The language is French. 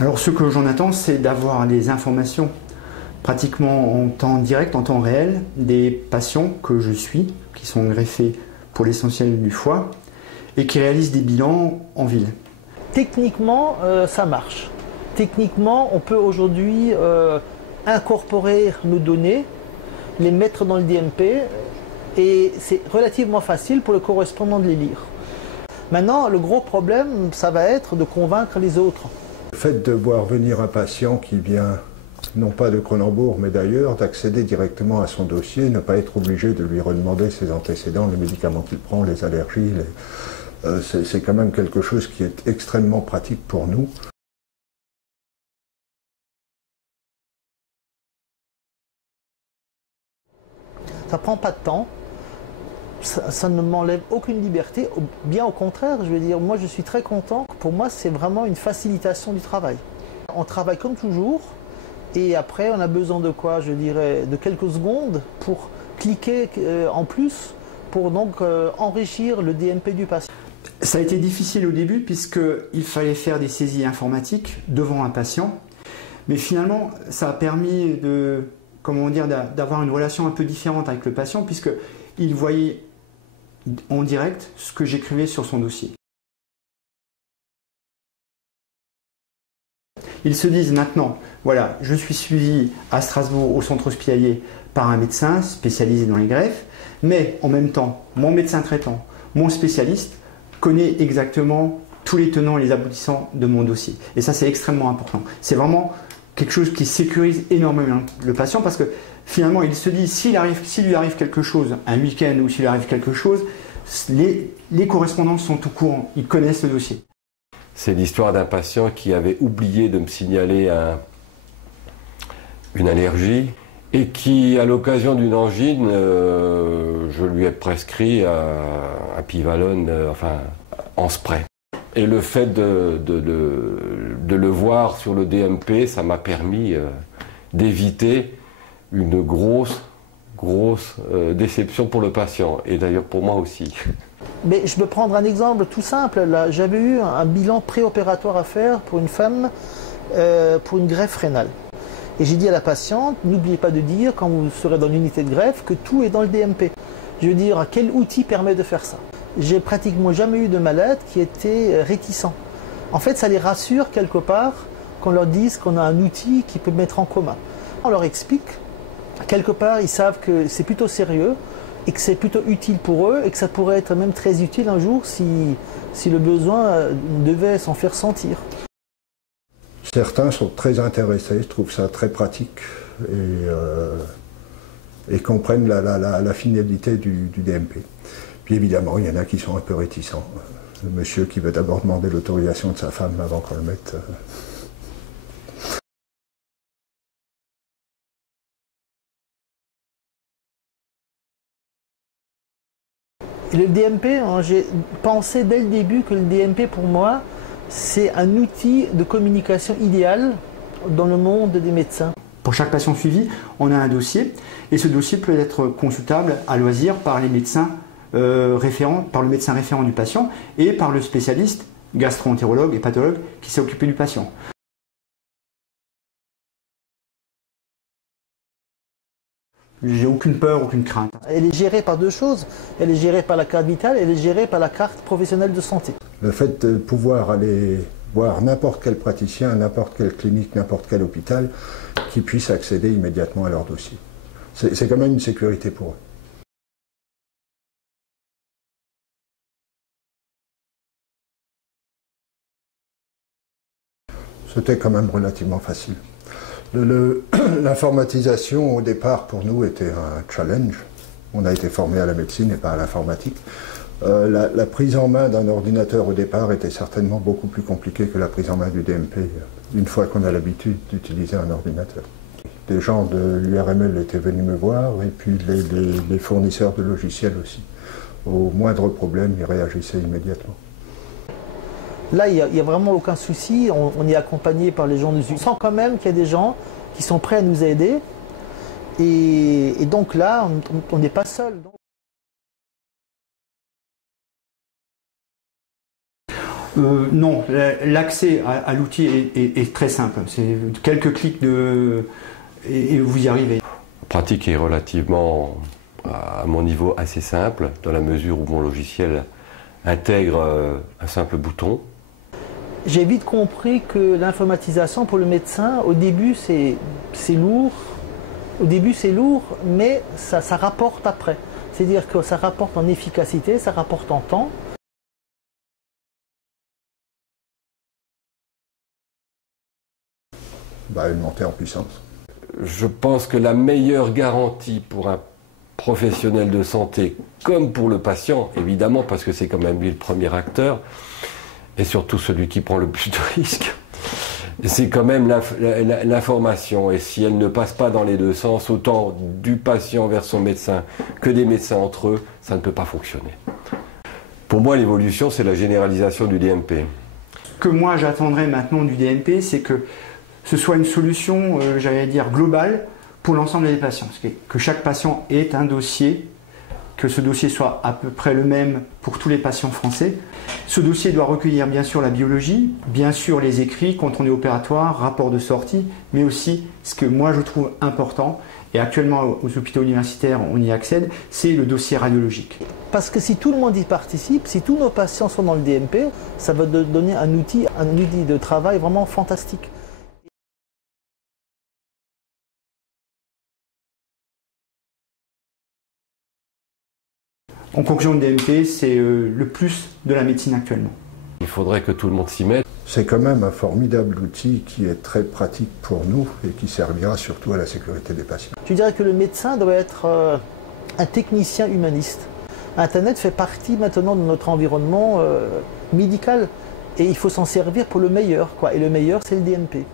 Alors ce que j'en attends, c'est d'avoir des informations pratiquement en temps direct, en temps réel, des patients que je suis, qui sont greffés pour l'essentiel du foie, et qui réalisent des bilans en ville. Techniquement, ça marche. Techniquement, on peut aujourd'hui incorporer nos données, les mettre dans le DMP, et c'est relativement facile pour le correspondant de les lire. Maintenant, le gros problème, ça va être de convaincre les autres. Le fait de voir venir un patient qui vient, non pas de Cronenbourg, mais d'ailleurs, d'accéder directement à son dossier, ne pas être obligé de lui redemander ses antécédents, les médicaments qu'il prend, les allergies, c'est quand même quelque chose qui est extrêmement pratique pour nous. Ça ne prend pas de temps, ça ne m'enlève aucune liberté, bien au contraire, je veux dire, moi je suis très content. Pour moi, c'est vraiment une facilitation du travail. On travaille comme toujours, et après on a besoin de quoi, je dirais, de quelques secondes pour cliquer en plus, pour donc enrichir le DMP du patient. Ça a été difficile au début puisqu'il fallait faire des saisies informatiques devant un patient, mais finalement ça a permis d'avoir une relation un peu différente avec le patient puisqu'il voyait en direct ce que j'écrivais sur son dossier. Ils se disent maintenant, voilà, je suis suivi à Strasbourg au centre hospitalier par un médecin spécialisé dans les greffes, mais en même temps, mon médecin traitant, mon spécialiste, connaît exactement tous les tenants et les aboutissants de mon dossier. Et ça, c'est extrêmement important. C'est vraiment quelque chose qui sécurise énormément le patient parce que finalement, il se dit, s'il lui arrive quelque chose, un week-end ou s'il lui arrive quelque chose, les correspondants sont au courant, ils connaissent le dossier. C'est l'histoire d'un patient qui avait oublié de me signaler une allergie et qui, à l'occasion d'une angine, je lui ai prescrit un Pivalone, en spray. Et le fait de le voir sur le DMP, ça m'a permis d'éviter une grosse déception pour le patient, et d'ailleurs pour moi aussi. Mais je peux prendre un exemple tout simple. Là, j'avais eu un bilan préopératoire à faire pour une femme pour une greffe rénale. Et j'ai dit à la patiente, n'oubliez pas de dire, quand vous serez dans l'unité de greffe, que tout est dans le DMP. Je veux dire, quel outil permet de faire ça? J'ai pratiquement jamais eu de malade qui était réticent. En fait, ça les rassure quelque part qu'on leur dise qu'on a un outil qui peut mettre en commun. On leur explique, quelque part, ils savent que c'est plutôt sérieux et que c'est plutôt utile pour eux et que ça pourrait être même très utile un jour si le besoin devait s'en faire sentir. Certains sont très intéressés, trouvent ça très pratique et comprennent la finalité du DMP. Puis évidemment, il y en a qui sont un peu réticents. Le monsieur qui veut d'abord demander l'autorisation de sa femme avant qu'on le mette. Et le DMP, hein, j'ai pensé dès le début que le DMP pour moi, c'est un outil de communication idéal dans le monde des médecins. Pour chaque patient suivi, on a un dossier et ce dossier peut être consultable à loisir par les médecins référents, par le médecin référent du patient et par le spécialiste, gastro-entérologue et pathologue qui s'est occupé du patient. J'ai aucune peur, aucune crainte. Elle est gérée par deux choses. Elle est gérée par la carte vitale, elle est gérée par la carte professionnelle de santé. Le fait de pouvoir aller voir n'importe quel praticien, n'importe quelle clinique, n'importe quel hôpital, qui puisse accéder immédiatement à leur dossier. C'est quand même une sécurité pour eux. C'était quand même relativement facile. L'informatisation au départ pour nous était un challenge. On a été formé à la médecine et pas à l'informatique. La prise en main d'un ordinateur au départ était certainement beaucoup plus compliquée que la prise en main du DMP, une fois qu'on a l'habitude d'utiliser un ordinateur. Des gens de l'URML étaient venus me voir et puis les fournisseurs de logiciels aussi. Au moindre problème, ils réagissaient immédiatement. Là, il n'y a vraiment aucun souci, on est accompagné par les gens de l'usine. On sent quand même qu'il y a des gens qui sont prêts à nous aider. Et donc là, on n'est pas seul. Non, l'accès à l'outil est très simple. C'est quelques clics et vous y arrivez. La pratique est relativement, à mon niveau, assez simple, dans la mesure où mon logiciel intègre un simple bouton. J'ai vite compris que l'informatisation pour le médecin, au début c'est lourd. Au début c'est lourd, mais ça rapporte après. C'est-à-dire que ça rapporte en efficacité, ça rapporte en temps. Une montée en puissance. Je pense que la meilleure garantie pour un professionnel de santé, comme pour le patient, évidemment, parce que c'est quand même lui le premier acteur, et surtout celui qui prend le plus de risques, c'est quand même l'information. Et si elle ne passe pas dans les deux sens, autant du patient vers son médecin que des médecins entre eux, ça ne peut pas fonctionner. Pour moi, l'évolution, c'est la généralisation du DMP. Ce que moi j'attendrais maintenant du DMP, c'est que ce soit une solution, j'allais dire, globale pour l'ensemble des patients. Que chaque patient ait un dossier, que ce dossier soit à peu près le même pour tous les patients français. Ce dossier doit recueillir bien sûr la biologie, bien sûr les écrits, compte rendu opératoire, rapport de sortie, mais aussi ce que moi je trouve important, et actuellement aux hôpitaux universitaires on y accède, c'est le dossier radiologique. Parce que si tout le monde y participe, si tous nos patients sont dans le DMP, ça va donner un outil de travail vraiment fantastique. En conclusion, le DMP, c'est le plus de la médecine actuellement. Il faudrait que tout le monde s'y mette. C'est quand même un formidable outil qui est très pratique pour nous et qui servira surtout à la sécurité des patients. Je dirais que le médecin doit être un technicien humaniste. Internet fait partie maintenant de notre environnement médical et il faut s'en servir pour le meilleur, Et le meilleur, c'est le DMP.